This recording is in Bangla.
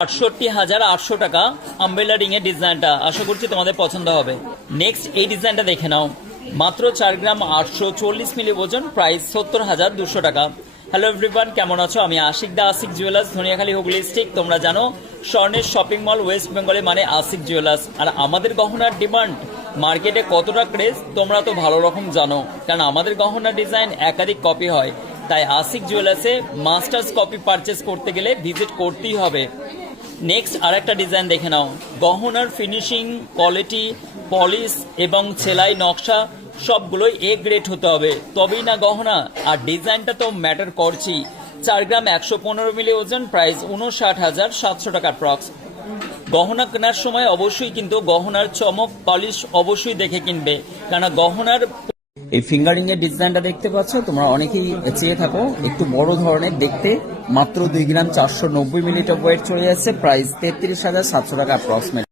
৬৮,৮০০ টাকা আমব্রেলা রিং এর ডিজাইনটা, আশা করছি তোমাদের পছন্দ হবে। নেক্সট এই ডিজাইনটা দেখে নাও, মাত্র 4 গ্রাম 840 মিলি ওজন, প্রাইস ৭০,২০০ টাকা। হ্যালো এভরিওয়ান, কেমন আছো? আমি আশিক দা, আশিক জুয়েলার্স, ধনিয়াখালী, হুগলি স্টিক। তোমরা জানো স্বর্ণের শপিং মল ওয়েস্ট বেঙ্গলে মানে আশিক জুয়েলার্স। আর আমাদের গহনার ডিমান্ড মার্কেটে কতটা ক্রেজ তোমরা তো ভালো রকম জানো, কারণ আমাদের গহনার ডিজাইন একাধিক কপি হয়। তাই আশিক জুয়েলার্সে মাস্টার্স কপি পারচেস করতে গেলে ভিজিট করতেই হবে। নেক্সট আর একটা ডিজাইন দেখে নাও, গহনার ফিনিশিং, কোয়ালিটি, পলিশ এবং সেলাই নকশা সবগুলোই এ গ্রেড হতে হবে, তবেই না গহনা। আর ডিজাইনটা তো ম্যাটার করছি। 4 গ্রাম 115 মিলি ওজন, প্রাইস 59,700 টাকা প্রক্স। গহনা কেনার সময় অবশ্যই কিন্তু গহনার চমক, পলিশ অবশ্যই দেখে কিনবে, কারণ গহনার এই ফিঙ্গারিং এর ডিজাইনটা দেখতে পাচ্ছ, তোমরা অনেকেই চেয়ে থাকো একটু বড় ধরনের দেখতে। মাত্র 2 গ্রাম 490 মিলি ওয়েট চলে যাচ্ছে, প্রাইস 33,700 টাকা অ্যাপ্রক্সিমেট।